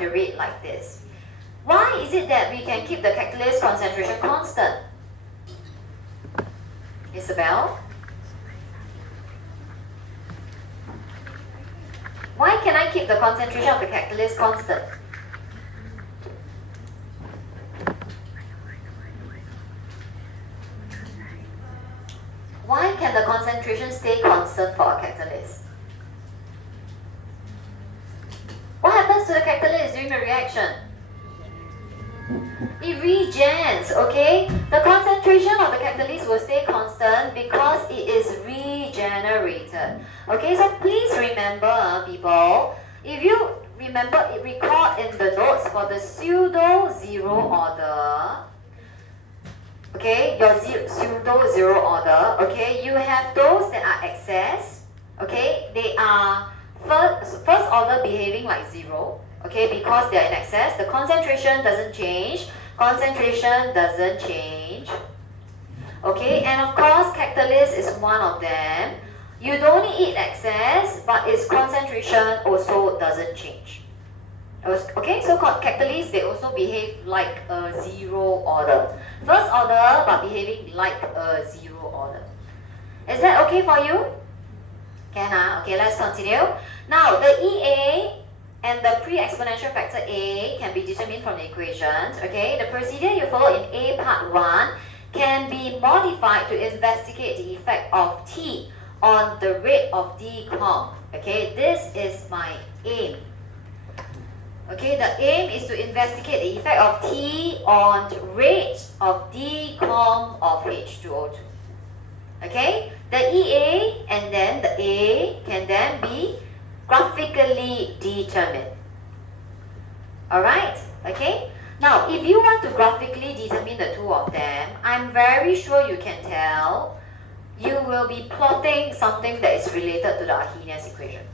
to read like this. Why is it that we can keep the catalyst concentration constant? Isabel? Why can I keep the concentration of the catalyst constant? Why can the concentration stay constant for a catalyst? What happens to the catalyst during the reaction? It regens, okay? The concentration of the catalyst will stay constant because it is regenerated. Okay, so please remember, people, if you remember, record in the notes for the pseudo-zero order, okay, your pseudo-zero order, okay, you have those that are excess, okay, they are first order behaving like zero, okay, because they are in excess. The concentration doesn't change, okay, and of course catalyst is one of them. You don't eat excess, but its concentration also doesn't change. Okay, so catalysts, they also behave like a zero order. First order, but behaving like a zero order. Is that okay for you? Can okay, let's continue. Now, the EA and the pre-exponential factor A can be determined from the equations. Okay, the procedure you follow in A part 1 can be modified to investigate the effect of T on the rate of decomp. Okay, this is my aim. Okay, the aim is to investigate the effect of T on rate of decomp of H2O2. Okay, the EA and then the A can then be graphically determined. Alright, okay? Now, if you want to graphically determine the two of them, I'm very sure you can tell you will be plotting something that is related to the Arrhenius equation.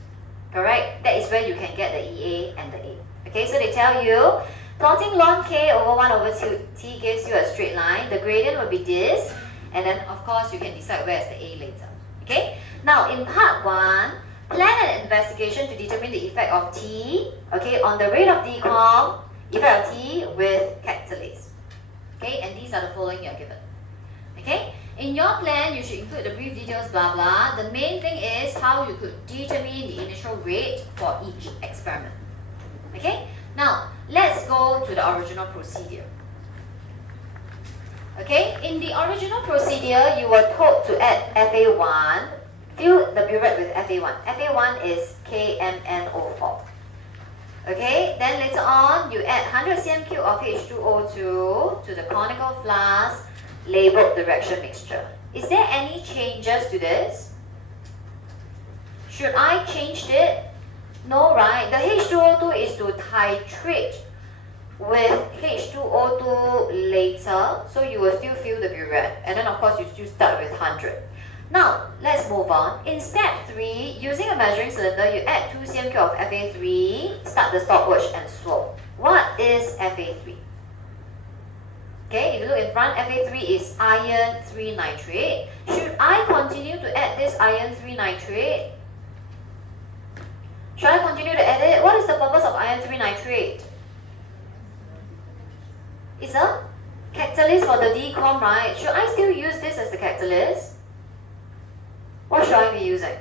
Correct? That is where you can get the EA and the A. Okay, so they tell you, plotting ln k over 1 over t gives you a straight line. The gradient will be this, and then of course you can decide where is the A later. Okay? Now, in part 1, plan an investigation to determine the effect of T, okay, on the rate of decomp, effect of T with catalase. Okay, and these are the following you're given. Okay? In your plan, you should include the brief details, blah blah. The main thing is how you could determine the initial rate for each experiment. Okay? Now, let's go to the original procedure. Okay? In the original procedure, you were told to add Fa1, fill the burette with Fa1. Fa1 is KMnO4. Okay? Then later on, you add 100 cm3 of H2O2 to the conical flask labeled the reaction mixture. Is there any changes to this? Should I change it? No, right? The H2O2 is to titrate with H2O2 later, so you will still fill the burette, and then of course you still start with 100. Now, let's move on. In step 3, using a measuring cylinder, you add 2 cm3 of Fa3, start the stopwatch and swirl. What is Fa3? Okay, if you look in front, Fa3 is iron 3 nitrate. Should I continue to add this iron 3 nitrate? Should I continue to add it? What is the purpose of iron 3 nitrate? It's a catalyst for the decomp, right? Should I still use this as the catalyst? What should I be using?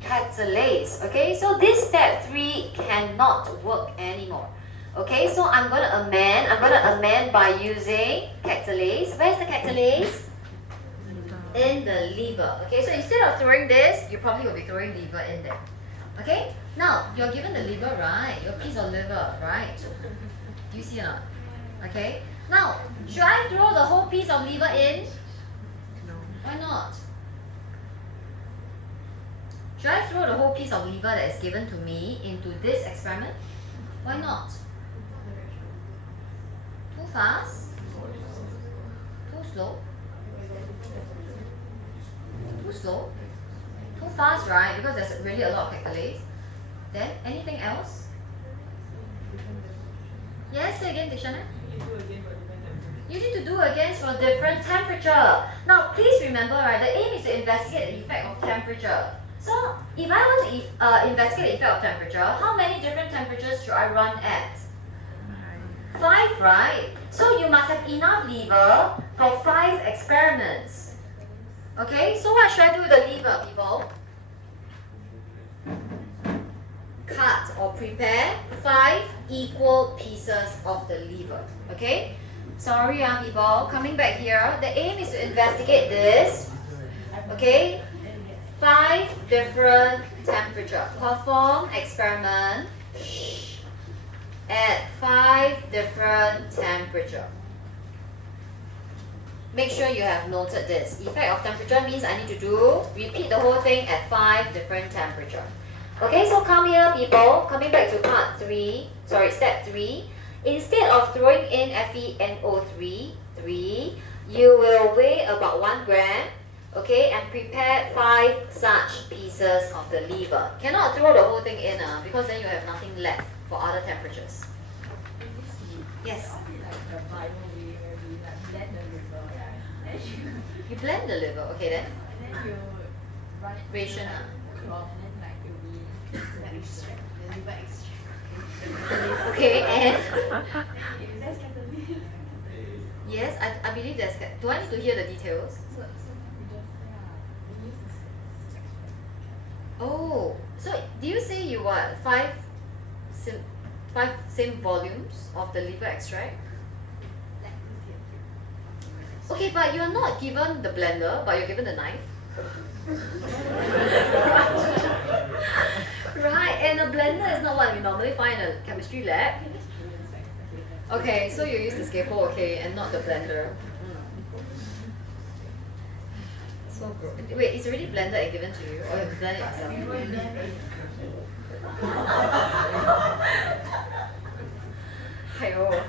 Catalase. Okay, so this step 3 cannot work anymore. Okay, so I'm going to amend by using catalase. Where's the catalase? In the liver. Okay, so instead of throwing this, you probably will be throwing liver in there. Okay, now you're given the liver, right? Your piece of liver, right? Do you see or not? Okay, now should I throw the whole piece of liver in? No. Why not? Should I throw the whole piece of liver that is given to me into this experiment? Why not? Too fast? Too slow? Too slow? Too fast, right? Because there's really a lot of catalase. Then, anything else? Yes, say again, Dikshana. You need to do again for different temperature. Now, please remember, right, the aim is to investigate the effect of temperature. So if I want to investigate the effect of temperature, how many different temperatures should I run at? 5, right? So you must have enough lever for 5 experiments. Okay, so what should I do with the lever, people? Cut or prepare 5 equal pieces of the lever. Okay? Sorry, people. Coming back here, the aim is to investigate this. Okay? 5 different temperature. Perform experiment at 5 different temperature. Make sure you have noted this. Effect of temperature means I need to repeat the whole thing at 5 different temperature. Okay, so come here, people. Coming back to step 3. Instead of throwing in FeNO3, you will weigh about 1 gram, okay, and prepare 5 such pieces of the lever. Cannot throw the whole thing in, because then you have nothing left for other temperatures. Yes? You blend the liver, okay then? And then you run it Ration, cloth, and then like it will be the extract, the liver extract. Okay, and That's catalyst. yes, I believe there's. Do I need to hear the details? So we just we use this. Oh, so do you say you want 5 same volumes of the liver extract? Okay, but you're not given the blender, but you're given the knife. Right, and a blender is not what we normally find in a chemistry lab. Okay, so you use the scalpel, okay, and not the blender. So good. Wait, it's already blended and given to you, or you have to blend it yourself? Aiyo.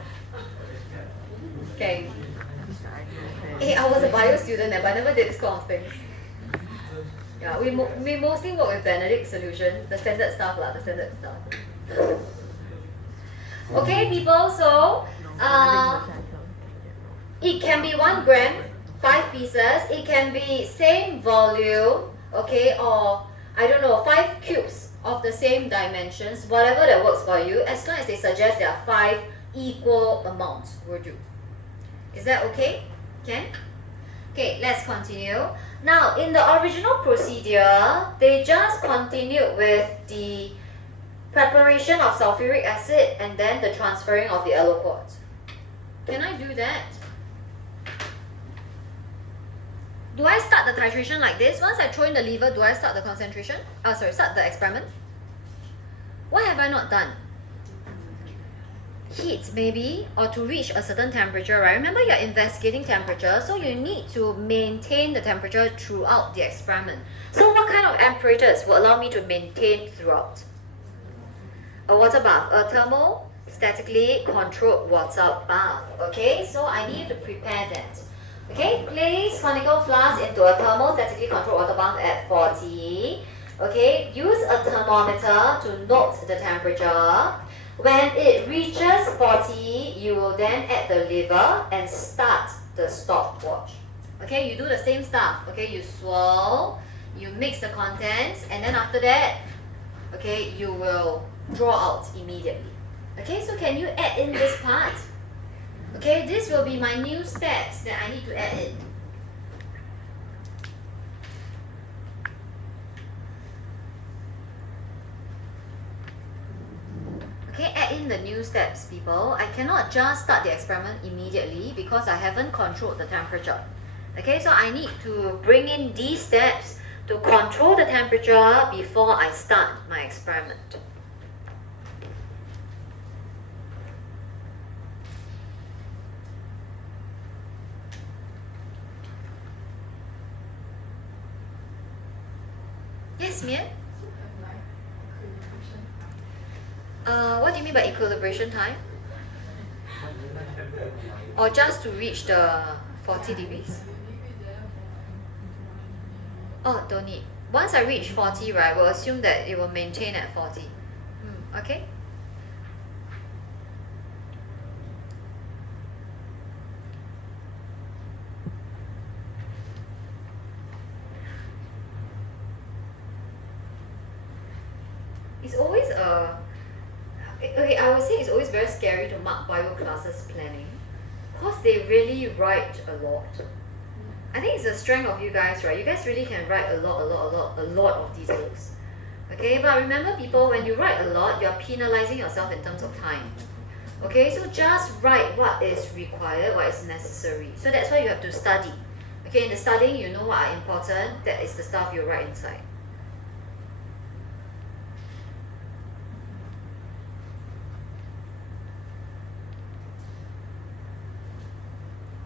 Okay. Hey, I was a bio student but I never did this kind of things. Yeah, we mostly work with Benedict solution, the standard stuff lah, the standard stuff. Okay, people, so it can be 1 gram, 5 pieces. It can be same volume, okay, or I don't know, 5 cubes of the same dimensions, whatever that works for you, as long as they suggest there are 5 equal amounts will do. Is that okay? Can? Okay, let's continue. Now, in the original procedure, they just continued with the preparation of sulfuric acid and then the transferring of the alloquat. Can I do that? Do I start the titration like this? Once I throw in the lever, do I start the concentration? Start the experiment? What have I not done? Heat maybe, or to reach a certain temperature, right? Remember, you're investigating temperature, so you need to maintain the temperature throughout the experiment. So what kind of apparatus will allow me to maintain throughout? A water bath, a thermostatically controlled water bath. Okay, so I need to prepare that. Okay, place conical flask into a thermostatically controlled water bath at 40. Okay, use a thermometer to note the temperature. When it reaches 40, you will then add the lever and start the stopwatch. Okay, you do the same stuff. Okay, you swirl, you mix the contents, and then after that, okay, you will draw out immediately. Okay, so can you add in this part? Okay, this will be my new steps that I need to add in. Okay, add in the new steps, people. I cannot just start the experiment immediately because I haven't controlled the temperature. Okay, so I need to bring in these steps to control the temperature before I start my experiment. Yes, Mia? What do you mean by equilibration time? Or just to reach the 40 degrees? Oh, don't need. Once I reach 40, right, we'll assume that it will maintain at 40. Okay? it's always okay, I would say it's always very scary to mark bio classes planning because they really write a lot. I think it's the strength of you guys, right? You guys really can write a lot of details. Okay, but remember people, when you write a lot, you're penalizing yourself in terms of time. Okay, so just write what is required, what is necessary. So that's why you have to study. Okay, in the studying, you know what are important, that is the stuff you write inside.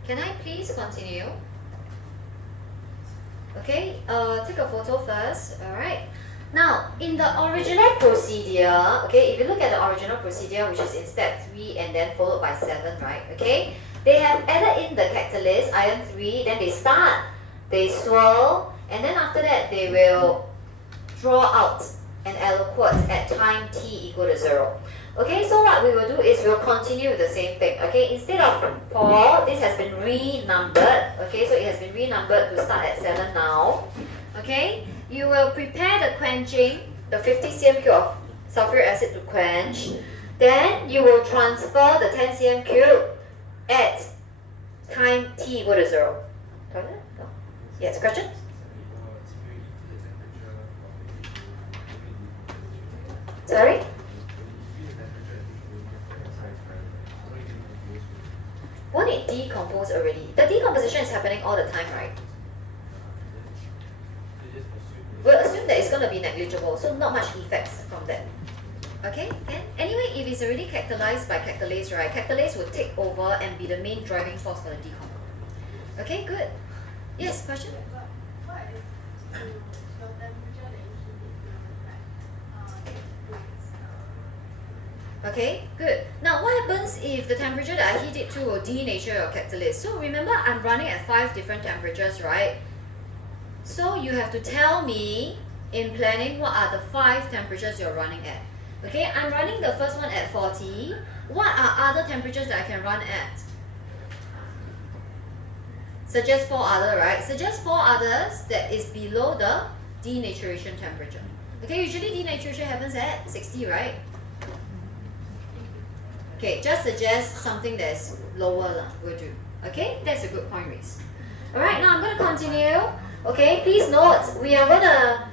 Can I please continue? Okay, take a photo first, alright? Now, in the original procedure, okay, if you look at the original procedure, which is in step 3 and then followed by 7, right, okay, they have added in the catalyst, iron 3, then they start, they swirl, and then after that, they will draw out an aliquot at time t equal to 0. Okay, so what we will do is we'll continue with the same thing. Okay, instead of 4, this has been renumbered. Okay, so it has been renumbered to start at 7 now. Okay, you will prepare the quenching, the 50 cm cube of sulfuric acid to quench. Then you will transfer the 10 cm cube at time t equal to 0. No? Yes, question? Sorry? Won't it decompose already? The decomposition is happening all the time, right? We'll assume that it's going to be negligible, so not much effects from that. Okay, then anyway, if it's already catalyzed by catalase, right, catalase will take over and be the main driving force for the decomp. Okay, good. Yes, question? Okay, good. Now what happens if the temperature that I heat it to will denature your catalyst? So remember, I'm running at 5 different temperatures, right? So you have to tell me in planning what are the 5 temperatures you're running at. Okay, I'm running the first one at 40. What are other temperatures that I can run at? Suggest 4 other, right? Suggest 4 others that is below the denaturation temperature. Okay, usually denaturation happens at 60, right? Okay, just suggest something that's lower will do. Okay, that's a good point raised. Alright, now I'm going to continue. Okay, please note, we are going to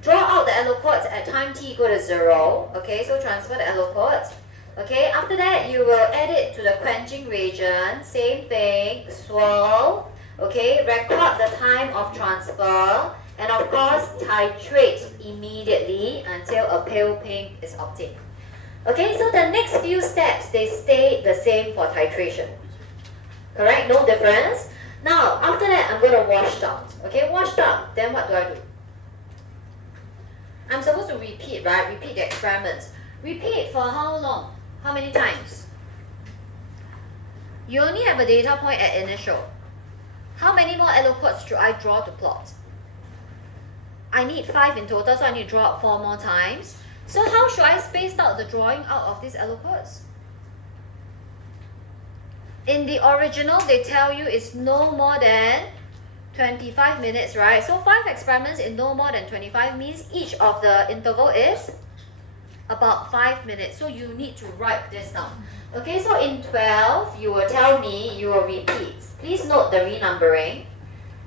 draw out the aliquot at time t equal to 0. Okay, so transfer the aliquot. Okay, after that you will add it to the quenching reagent. Same thing, swirl. Okay, record the time of transfer. And of course, titrate immediately until a pale pink is obtained. Okay, so the next few steps, they stay the same for titration. Correct? No difference. Now, after that, I'm going to wash out. Okay, washed out. Then what do I do? I'm supposed to repeat, right? Repeat the experiment. Repeat for how long? How many times? You only have a data point at initial. How many more aliquots should I draw to plot? I need 5 in total, so I need to draw out 4 more times. So how should I space out the drawing out of these aliquots? In the original, they tell you it's no more than 25 minutes, right? So 5 experiments in no more than 25 means each of the interval is about 5 minutes. So you need to write this down. Okay, so in 12, you will tell me, you will repeat. Please note the renumbering.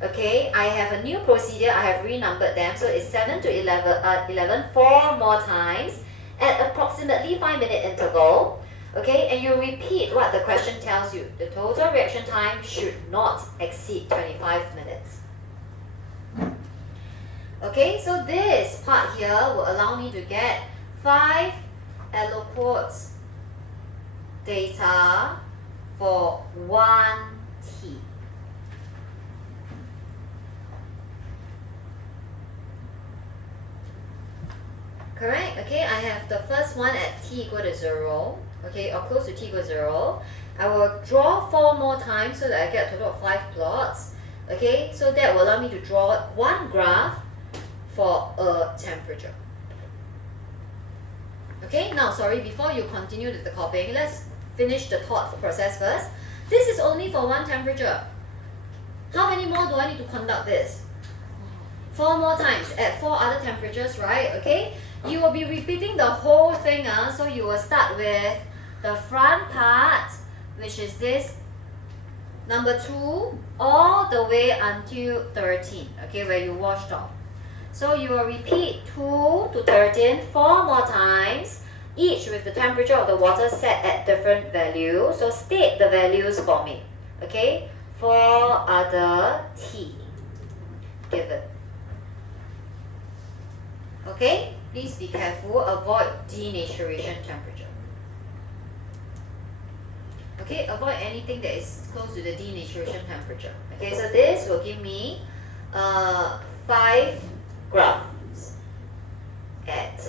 Okay, I have a new procedure, I have renumbered them, so it's 7 to 11, 4 more times at approximately 5-minute interval. Okay, and you repeat what the question tells you. The total reaction time should not exceed 25 minutes. Okay, so this part here will allow me to get 5 aliquots data for 1 T. Correct? Okay, I have the first one at t equal to 0, okay, or close to t equal to 0. I will draw 4 more times so that I get a total of 5 plots. Okay, so that will allow me to draw 1 graph for a temperature. Okay, now sorry, before you continue with the copying, let's finish the thought process first. This is only for 1 temperature. How many more do I need to conduct this? 4 more times at 4 other temperatures, right? Okay, you will be repeating the whole thing. So you will start with the front part, which is this number 2, all the way until 13, okay, where you washed off. So you will repeat 2 to 13 4 more times, each with the temperature of the water set at different values. So state the values for me, okay, for other T given. Okay, please be careful, avoid denaturation temperature. Okay, avoid anything that is close to the denaturation temperature. Okay, so this will give me 5 graphs at,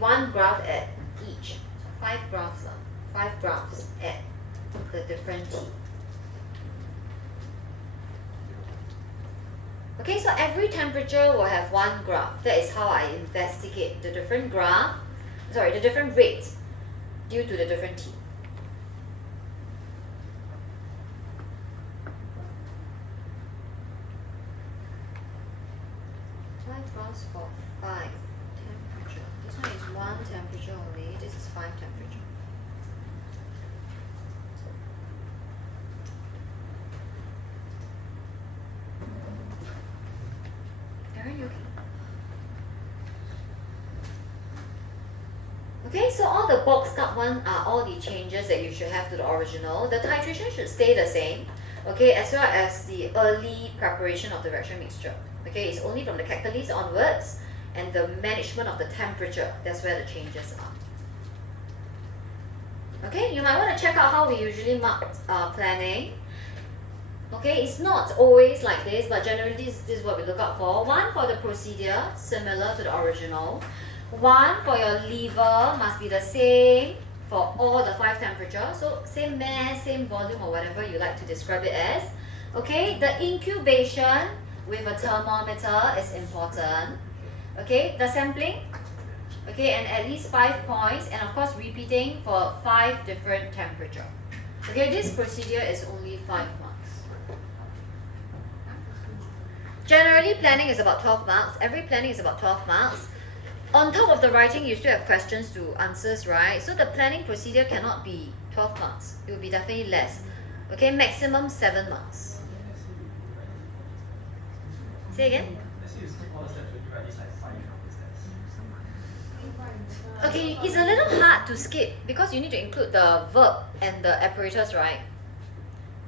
1 graph at each. So 5 graphs, 5 graphs at the different T. Okay, so every temperature will have 1 graph. That is how I investigate the different graph, the different rates due to the different T. Graphs for 5 temperature. This one is 1 temperature only. This is 5 temperature. Are you okay? Okay, so all the boxed up one are all the changes that you should have to the original. The titration should stay the same, okay, as well as the early preparation of the reaction mixture. Okay, it's only from the catalyst onwards and the management of the temperature, that's where the changes are. Okay, you might want to check out how we usually mark planning. Okay, it's not always like this, but generally this is what we look out for. 1 for the procedure, similar to the original. 1 for your lever must be the same for all the 5 temperatures. So same mass, same volume, or whatever you like to describe it as. Okay, the incubation with a thermometer is important. Okay, the sampling, okay, and at least 5 points, and of course repeating for 5 different temperature. Okay, this procedure is only 5 marks. Generally planning is about 12 marks. Every planning is about 12 marks. On top of the writing, you still have questions to answers, right? So the planning procedure cannot be 12 marks. It will be definitely less. Okay, maximum 7 marks. Say again? Okay, it's a little hard to skip because you need to include the verb and the apparatus, right?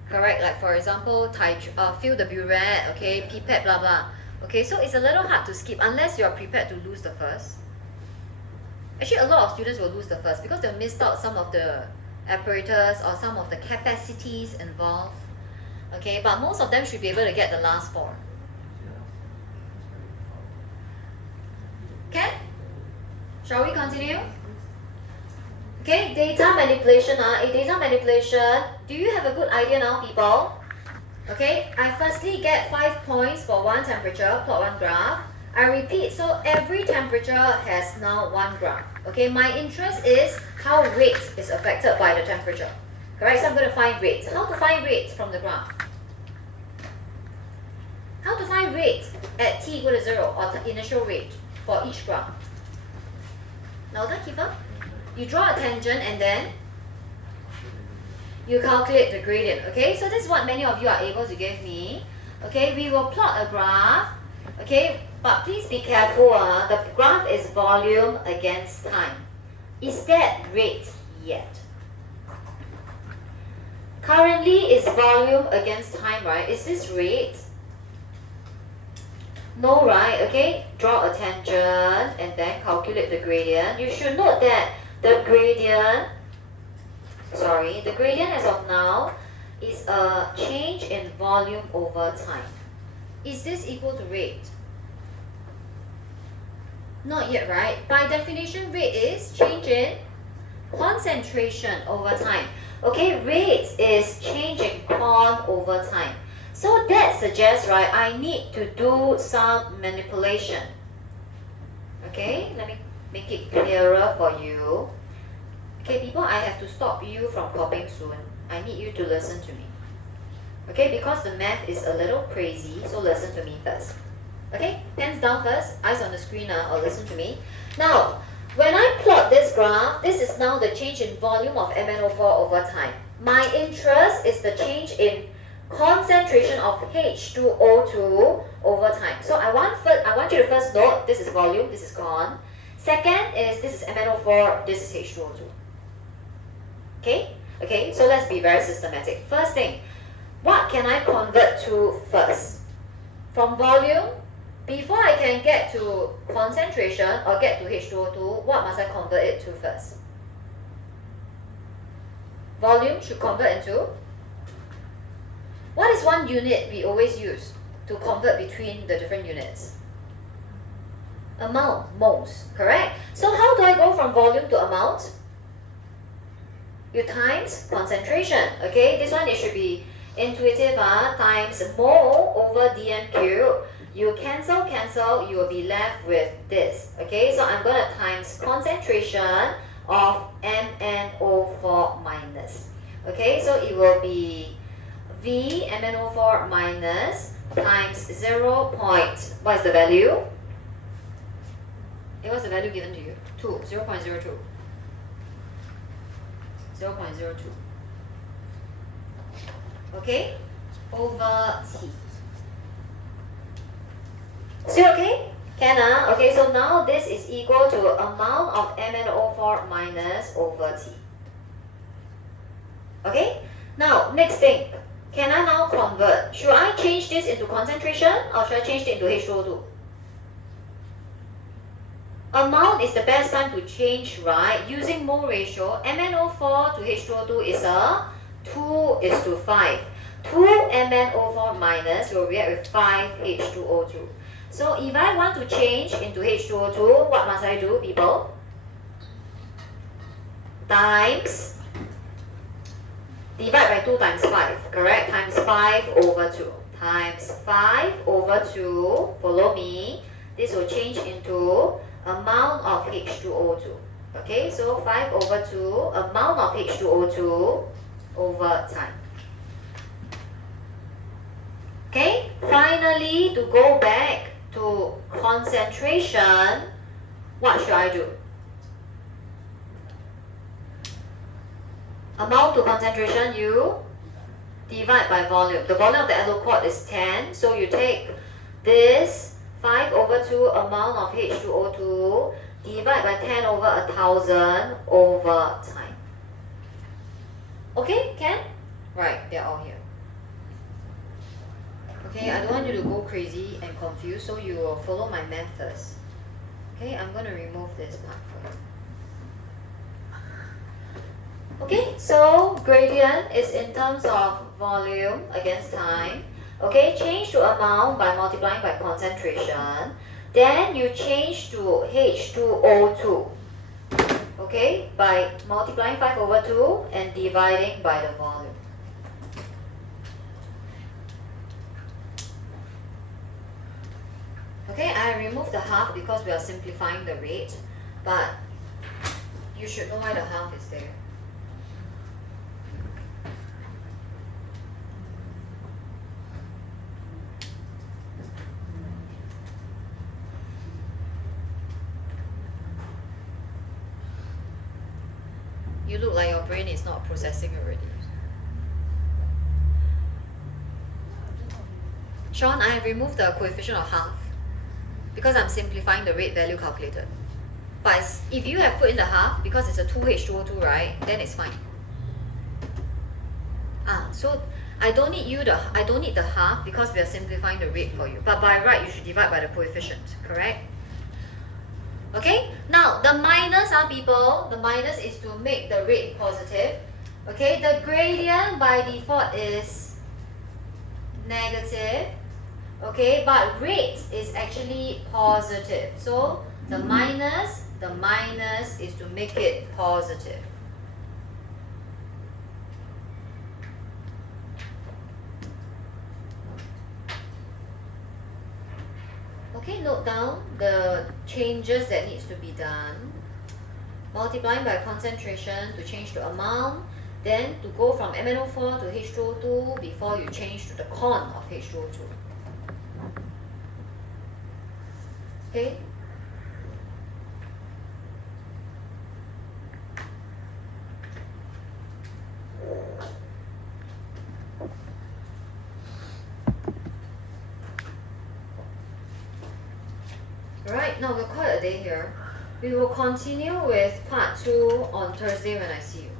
Correct, like for example, fill the burette, okay, pipette, blah blah. Okay, so it's a little hard to skip unless you're prepared to lose the first. Actually, a lot of students will lose the first because they'll miss out some of the apparatus or some of the capacities involved. Okay, but most of them should be able to get the last 4. Okay? Shall we continue? Okay, data manipulation. In data manipulation, do you have a good idea now, people? Okay, I firstly get 5 points for 1 temperature, plot 1 graph. I repeat, so every temperature has now 1 graph. Okay, my interest is how rate is affected by the temperature. Correct, so I'm going to find rates. How to find rates from the graph? How to find rate at t equal to 0 or the initial rate for each graph? Louder, Kiva? You draw a tangent and then you calculate the gradient. Okay, so this is what many of you are able to give me. Okay, we will plot a graph. Okay, but please be careful. The graph is volume against time. Is that rate yet? Currently is volume against time, right? Is this rate? No, right? Okay, draw a tangent and then calculate the gradient. You should note that the gradient as of now is a change in volume over time. Is this equal to rate? Not yet, right? By definition, rate is change in concentration over time. Okay, rate is change in con over time. So that suggests, right, I need to do some manipulation. Okay, let me make it clearer for you. Okay, people, I have to stop you from copying soon. I need you to listen to me. Okay, because the math is a little crazy, so listen to me first. Okay, pens down first, eyes on the screen now, or listen to me. Now, when I plot this graph, this is now the change in volume of MnO4 over time. My interest is the change in concentration of H2O2 over time. So I want you to first note, this is volume, this is con. Second is, this is MnO4, this is H2O2. Okay, so let's be very systematic. First thing, what can I convert to first? From volume, before I can get to concentration or get to H2O2, what must I convert it to first? Volume should convert into? What is one unit we always use to convert between the different units? Amount, moles, correct? So how do I go from volume to amount? You times concentration, okay? This one, it should be intuitive, times mole over dm cubed. You cancel, you will be left with this, okay? So I'm going to times concentration of MnO4 minus, okay? So it will be V MnO4 minus times 0. What is the value? What's the value given to you? 0.02. 0.02. Okay? Over T. Still okay? Can okay, so now this is equal to amount of MnO4 minus over T. Okay? Now, next thing. Can I now convert? Should I change this into concentration or should I change it into H2O2? Amount is the best time to change, right? Using mole ratio, MnO4 to H2O2 is a 2:5. 2 MnO4 minus will react with 5 H2O2. So if I want to change into H2O2, what must I do, people? Times, divide by 2 times 5, correct? Times 5 over 2. Times 5 over 2, follow me. This will change into amount of H2O2. Okay, so 5 over 2, amount of H2O2 over time. Okay, finally, to go back to concentration, what should I do? Amount to concentration, you divide by volume. The volume of the alloquat is 10, so you take this 5 over 2 amount of H2O2 divide by 10 over 1,000 over time. Okay, can? Right, they're all here. Okay, I don't want you to go crazy and confused, so you will follow my math first. Okay, I'm going to remove this part for you. Okay, so gradient is in terms of volume against time. Okay, change to amount by multiplying by concentration. Then you change to H2O2. Okay, by multiplying 5 over 2 and dividing by the volume. Okay, I removed the half because we are simplifying the rate, but you should know why the half is there. You look like your brain is not processing already. Sean, I have removed the coefficient of half because I'm simplifying the rate value calculated. But if you have put in the half, because it's a 2H2O2, right, then it's fine. So I don't need the half because we are simplifying the rate for you. But by right, you should divide by the coefficient, correct? Okay, now the minus, people, the minus is to make the rate positive. Okay, the gradient by default is negative. Okay, but rate is actually positive. So the minus is to make it positive. Okay, note down the changes that needs to be done. Multiplying by concentration to change to amount. then to go from MnO4 to H2O2 before you change to the con of H2O2. Okay? Alright, now we'll call it a day here. We will continue with part 2 on Thursday when I see you.